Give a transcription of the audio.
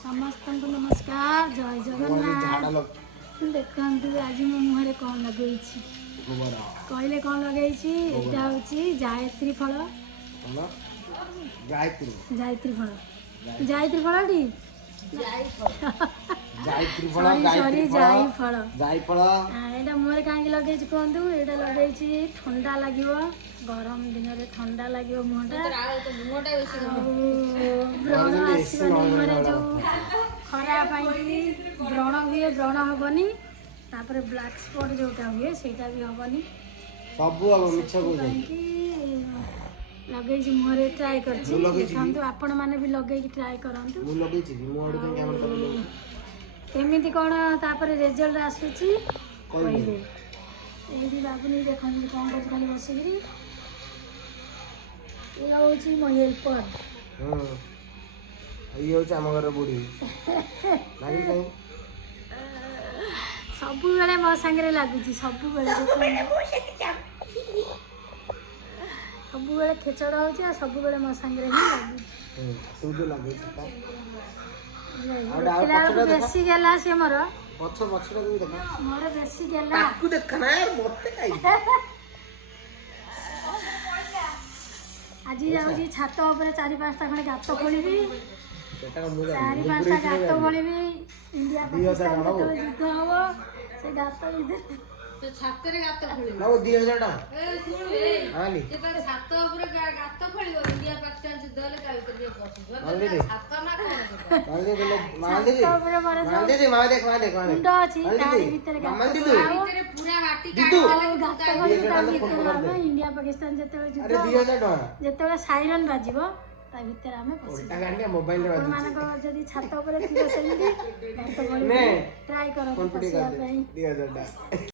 समस्त को नमस्कार जय जगन्नाथ। देखु आज मो मुहर कौन लगे कहले कौन लगे यहाँ हूँ जायत्री फल जायत्री फल जायत्री फल टी यहाँ मुहर कहीं लगे कहतु यहाँ लगे ठंडा लगे गरम दिन में ठंडा लगे मुहटा व्रण आसवानी मुहर जो खरा व्रण हुए व्रण हेनी तापर ब्लैक स्पॉट जोटा हुए सेटा भी हेनी लगे मुहर ट्राए कर आपण मैंने भी लगे ट्राए करमि कौन तापर रिजल्ट आसूची कहबे ये बाबुनी देखते कौन कर खाली बसिकी ये हूँ मो हेल्पर ये हूँ आम घर बुढ़ी सब बेले मो सांगे लगुच सब बेले खेचड़ हो सब बेले मो सांगे ही लगुच बेसी गला से मोर मोर बेसी गला आज जाऊँ छात उपर 4-5टा खंडे गात खोलि 4-5टा गात खोलि इंडिया पाकिस्तान जो युद्ध हम से गात छात गात खोल 2000 छात गात खोल इंडिया पाकिस्तान युद्ध इंडिया पाकिस्तान जो साइरन बाजिब ता भितर आम मोबाइल जदि छात ट्राए कर